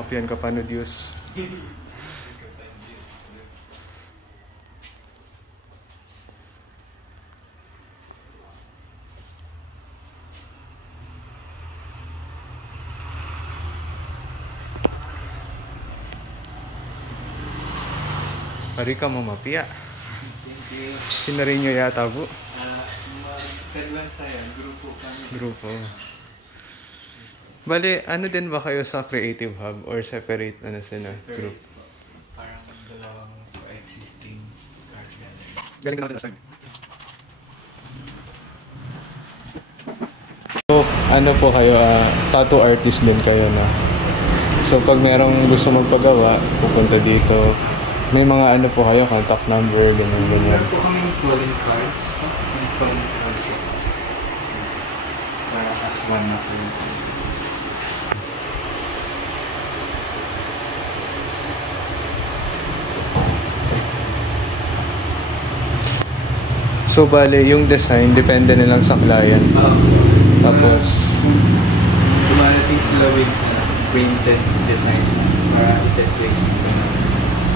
Kakopyan ka pa no Diyos. Hari ka mo mapia. Thank you. Sinarin nyo yata po. Mag-taglan saya, grupo kami. Grupo. Bale, ano din ba kayo sa Creative Hub or separate sila group? Parang dalawang existing art gallery. Galing ka natin na So, ano po kayo, tattoo artist din kayo na. So, pag merong gusto magpagawa, pupunta dito. May mga ano po kayo, contact number, ganyan. Meron po kaming calling cards. Calling cards. Para as one na po yun. So, bale, yung design, depende nilang sa client. Tapos, dumarating sila with printed designs na para i-place yung ganun.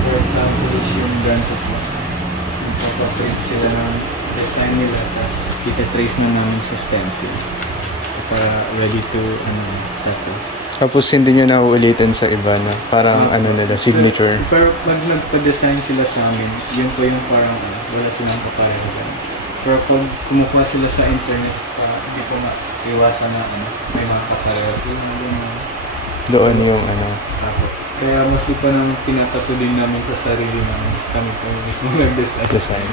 For example, is yung ganito po. Papaprint sila ng design nila, tapos ita-trace na namin sa stencil. Para ready to tattoo. tapos hindi nyo na uulitin sa iba na parang nila, signature. Pero pag nagpa-design sila sa amin, yun po yung parang wala silang papayagan. Pero pag kumukuha sila sa internet, hindi ko iwasan na may mga kapareha sila. Doon yung Kaya mas pa nang tinatato din namin sa sarili namin. Kami po mismo nag-design. design.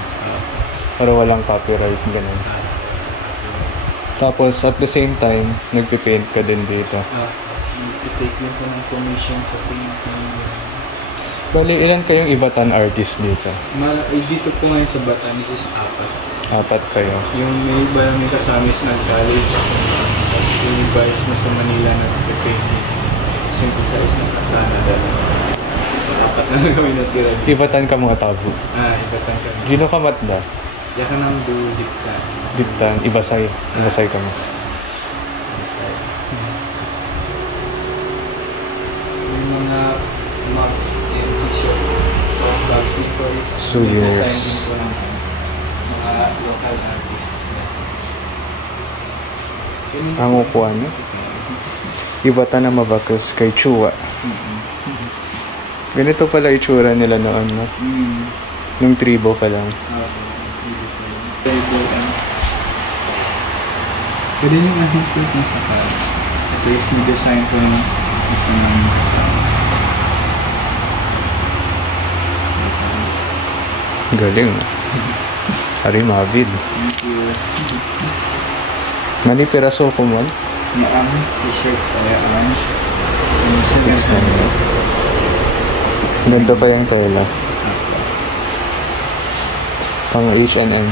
Pero walang copyright, ganun. Tapos at the same time, nagpipaint ka din dito. I-take lang po ng commission sa painting. Bali, ilan kayong Ivatan artist dito? Dito po ngayon sa Batanes is 4. 4 kayo. Yung may iba namin kasama is nag-college. Tapos yung iba is nasa Manila nag-painting. Synthesize na sa Canada. 4 na lang kami natira. Ivatan ka mga tabo. Ivatan kami. Gino ka matda? Yaka nang Diptan. Diptan, Ibasay. Ibasay ka mo. Yung mga mugs and t-shirt or bags before is souvenirs. designing ko ng mga local artists na. Ang upuan nyo? Ivatan na mabakas kay Chua. Ganito pala itsura nila noon, no? Nung tribo pa lang. Pwede nyo aking suit na sa kaya. At least ni-design ko ng isang namin kasama. Galing. Ari Mavid. Thank you. Mani piraso ko mo? Maraming t-shirts ay orange. Ganito pa yung tela. Pang H&M.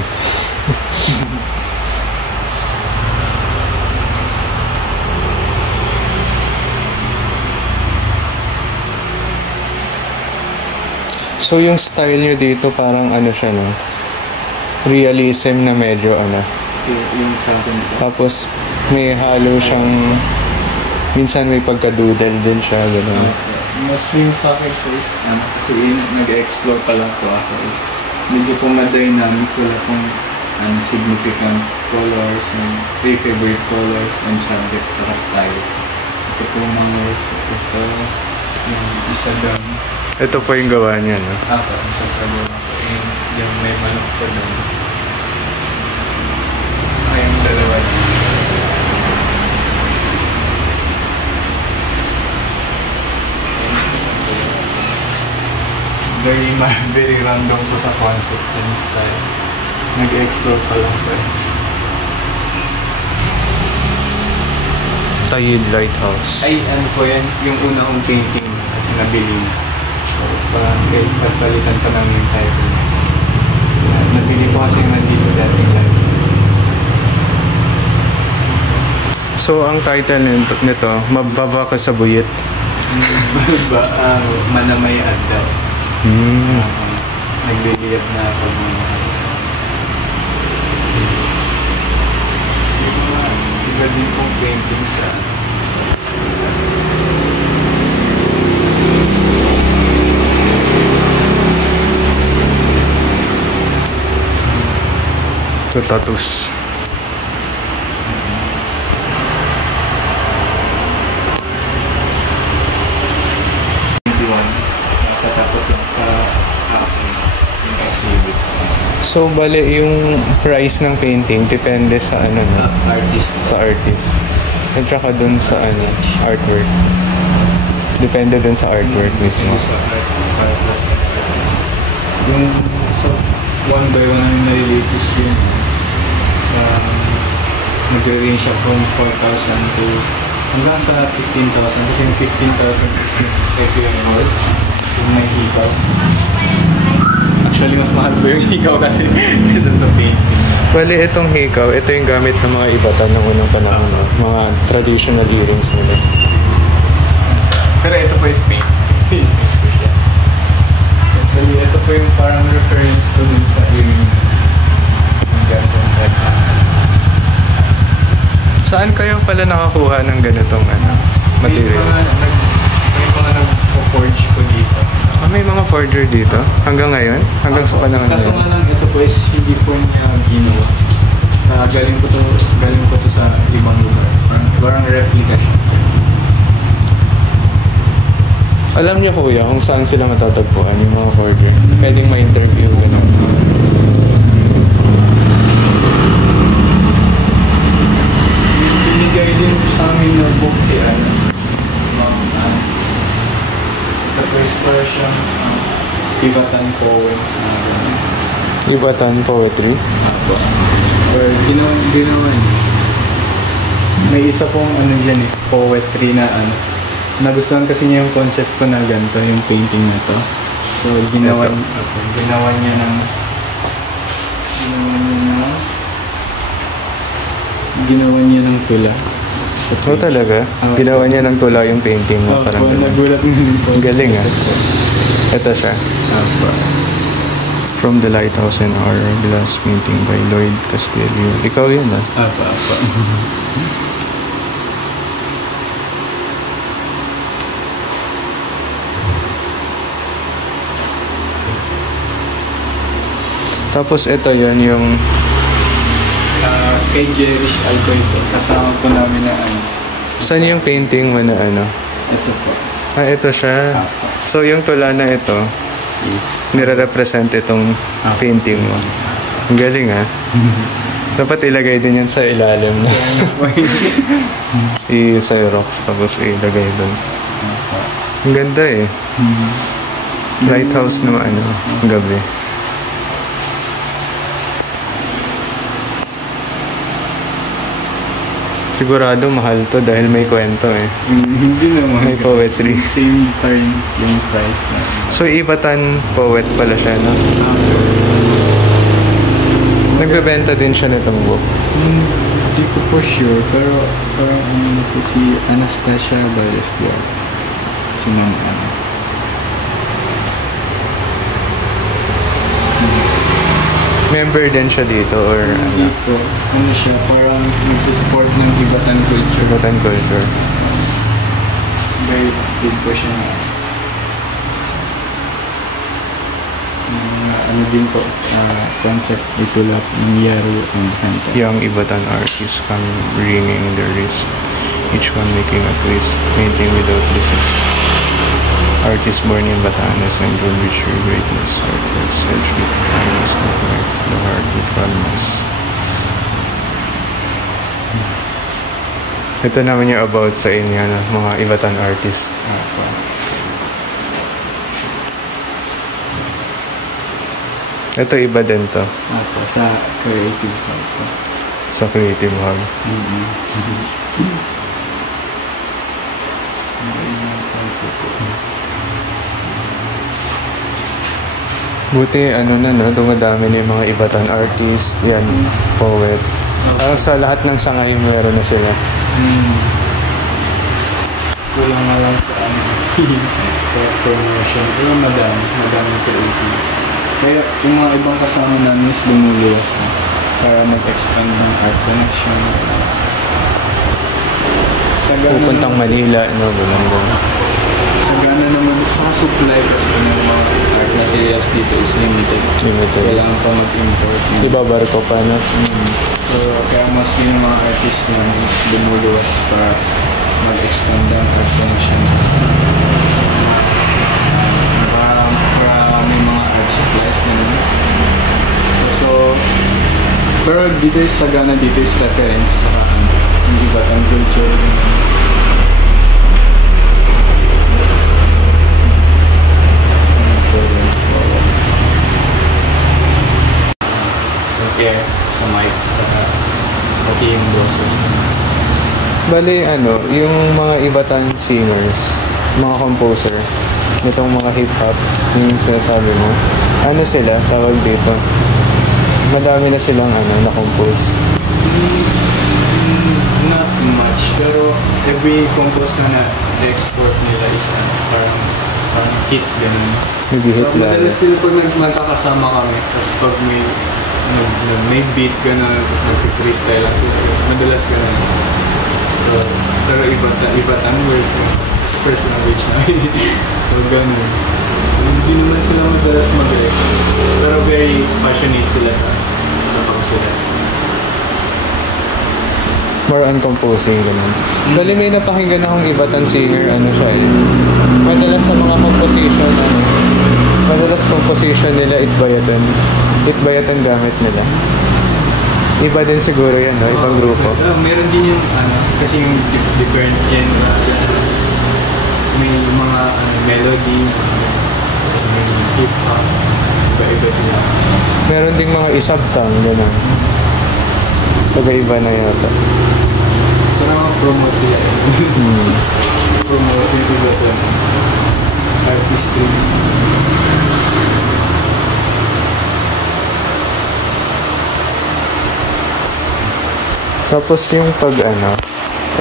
So yung style nyo dito parang siya, no? Realism na medyo Yung sa akin ito. Tapos may halo siyang minsan may pagka-doodle din siya, gano'n. Mostly yung sa akin po is, kasi nag-explore pa lang po ako is medyo po ma-dynamic, wala pong significant colors and favorite colors and subject sa style. Ito po mga ito yung isa doon. Ito po yung gawa niya, no? Isa sa doon ako. Yung may manok po doon. Yung dalawa. Very random po sa concept and style. Nag-explore pa lang po. Tayid Lighthouse. Ay, po yan? Yung una kong painting kasi nabili. So, parang pagpalitan pa namin yung title. Nabili ko kasi nandito dating Lighthouse. So, ang title nito, Mababa ka sa buyit. Manamay Addaw. Nagliliyap na pagmamahal. Iba din pong painting sa to tattoos. Katapos lang para yung exhibit. So, bale, yung price ng painting depende sa ano, no? Artist. Sa artist. At saka dun sa ano, artwork. Depende dun sa artwork mismo. Sa artwork artist. Yung so, one by one ang nare-release yun. Nag-range siya from 4,000 to hanggang sa 15,000. Kasi yung 15,000 is yung regular house. Yung may hikaw. Actually, mas mahal po yung hikaw kasi kaysa sa painting. Bale, itong hikaw, ito yung gamit ng mga ibatan ng unang panahon, no? Mga traditional earrings nila. Pero ito po is paint. Actually, ito po yung parang reference ko dun sa earring. Yung gantong red. Saan kayo pala nakakuha ng ganitong ano, materials? May mga nag-forge ko dito. May mga forger dito? Hanggang ngayon? Hanggang sa panahon Kaso ngayon? nga lang, ito po is hindi po niya ginawa. Galing ko to sa ibang lugar. Parang replica siya. Alam niyo kuya kung saan sila matatagpuan yung mga forger? Pwedeng ma-interview, gano'n. Binigay din sa amin na book si tapos para siyang ibatan poem. Ibatan poetry? Or ginawa niya. May isa pong ano dyan poetry na nagustuhan kasi niya yung concept ko na ganito, yung painting na to. So ginawa niya ng tula. Oo talaga? Ginawa niya ng tula yung painting mo. Parang nagulat mo nito. ang galing ah. Ito siya. From the Lighthouse and Hourglass painting by Lloyd Castillo. Ikaw yun ah. Apa. Tapos ito yun yung Kay Jerish Alcoito. Kasama po namin na saan yung painting mo na ano? ito po. Ito siya. So yung tula na ito, Yes. nire-represent itong painting mo. Ang galing ah. Dapat ilagay din yan sa ilalim na. I-Xerox tapos ilagay doon. Ang ganda eh. Lighthouse na ano, gabi. Sigurado mahal to dahil may kwento eh. Hindi naman. May poetry. Same time yung price na. So, Ibatan poet pala siya, no? Nagbebenta din siya nitong book. Hindi ko for sure, pero parang si Anastasia Valles-Biar. Si Ma'am Member din siya dito or Hindi po. Ano siya, parang nagsusupport ng Ibatan culture. Ibatan culture. Very big po siya na ano din po, concept itulap nangyari ang kanta. Young Ibatan artists come ringing their wrist, each one making a twist, painting without resist. Artists born in Batanes and grown with your greatness, artworks edged with kindness, neglect the heart with calmness. Ito naman yung about sa inyo, no? Mga Ibatan artists. Ito iba din to. Ako, sa creative part po. Sa Creative Hub. Buti ano na no, dumadami na yung mga Ibatan artist, yan, poet. Sa lahat ng sangay meron na sila. Kulang na lang sa sa promotion. Pero madami creative. Kaya yung mga ibang kasama namin is lumuluwas na para mag-expand ng art connection. Pupuntang Manila, no, Bulanda. Sagana naman, saka supply kasi ng mga art na materials dito is limited. Limited. Kailangan pa mag-import. Ibabarko pa na. So, kaya mas yung mga artist na is lumuluwas para mag-expand ang art promotion. Para may mga art supplies na naman. So, pero dito is sagana dito is reference sa hindi batang culture. Okay, sa mic. Pati yung boses. Bali, yung mga Ivatan singers, mga composer, nitong mga hip-hop, yung sinasabi mo, sila, tawag dito? Madami na silang na-compose. Not much, pero every compose na na-export nila is parang hit, ganun. Nag-hit So, lalo. madalas sila pag magkakasama kami, tapos pag may beat gano'n, tapos nag-freestyle ako, madalas gano'n. So, pero iba ang words, it's first language na. So, gano'n. Hindi naman sila madalas mag-rap, pero very passionate sila sa pagkakasulat. More on composing, ganun. Bali, may napakinggan akong Ivatan singer, siya madalas sa mga composition, madalas composition nila, Itbayatan gamit nila. Iba din siguro yan, no? Ibang grupo. Meron din yung, kasi yung different genre. May mga melody, tapos may hip-hop, iba-iba sila. Meron ding mga isabtang, gano'n. Pag-iba na yata. So, promote sila. Promote yung iba artistry. Tapos yung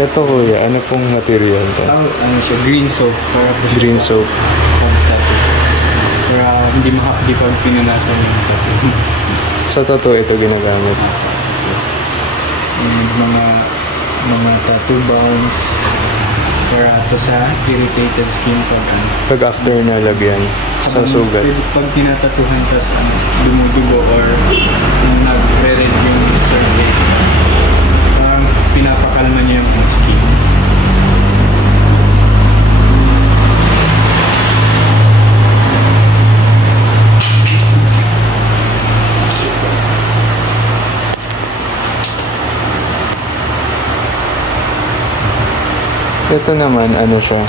eto kuya, ano pong material to? Siya, green soap. Green soap. Para hindi pa pinunasan yung tattoo. Sa tattoo ito ginagamit. Mga tattoo balms para to sa irritated skin Pag after na lagyan sa sugat. Pag tinatatuhan tas dumudugo or nagre-red yung surface, pinapakalma niya yung skin. Ito naman, siya.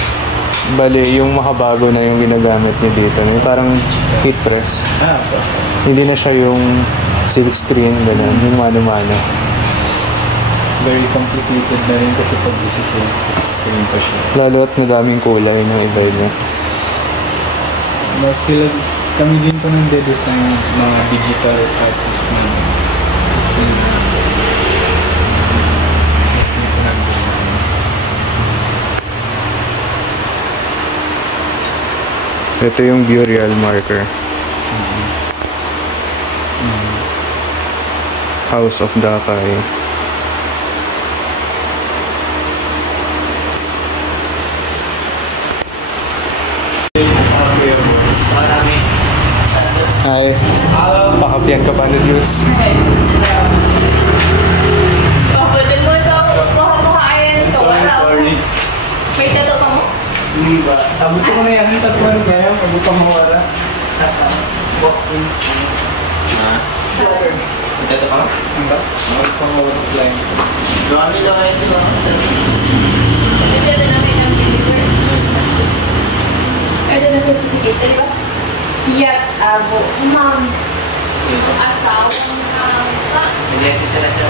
Bali, yung makabago na yung ginagamit niya dito. Yung parang heat press. Hindi na siya yung silk screen, gano'n. Yung mano-mano. Very complicated na rin kasi pag isi-sense pa siya. Lalo at nadaming kulay ng iba niya. Kami din po ng design mga digital artist na kasi Ito yung Burial marker. House of Dakay. Hi. Pakapyan ka pa na Diyos. Pwede mo sa kuha-kuhaan to. Sorry. May tato ka mo? Hindi ba? Abot ko na yan. Tatuan ko yan. Abot ko mo wala. Asa? Walk-in. Tato ka? Hindi ba? Abot ko mo wala plan. Dami daw kayo, di ba? Ito na namin ang deliver. Ito na certificate, di ba? Siyat abo. Ma'am. Asawang ka. Hindi, kita na siya.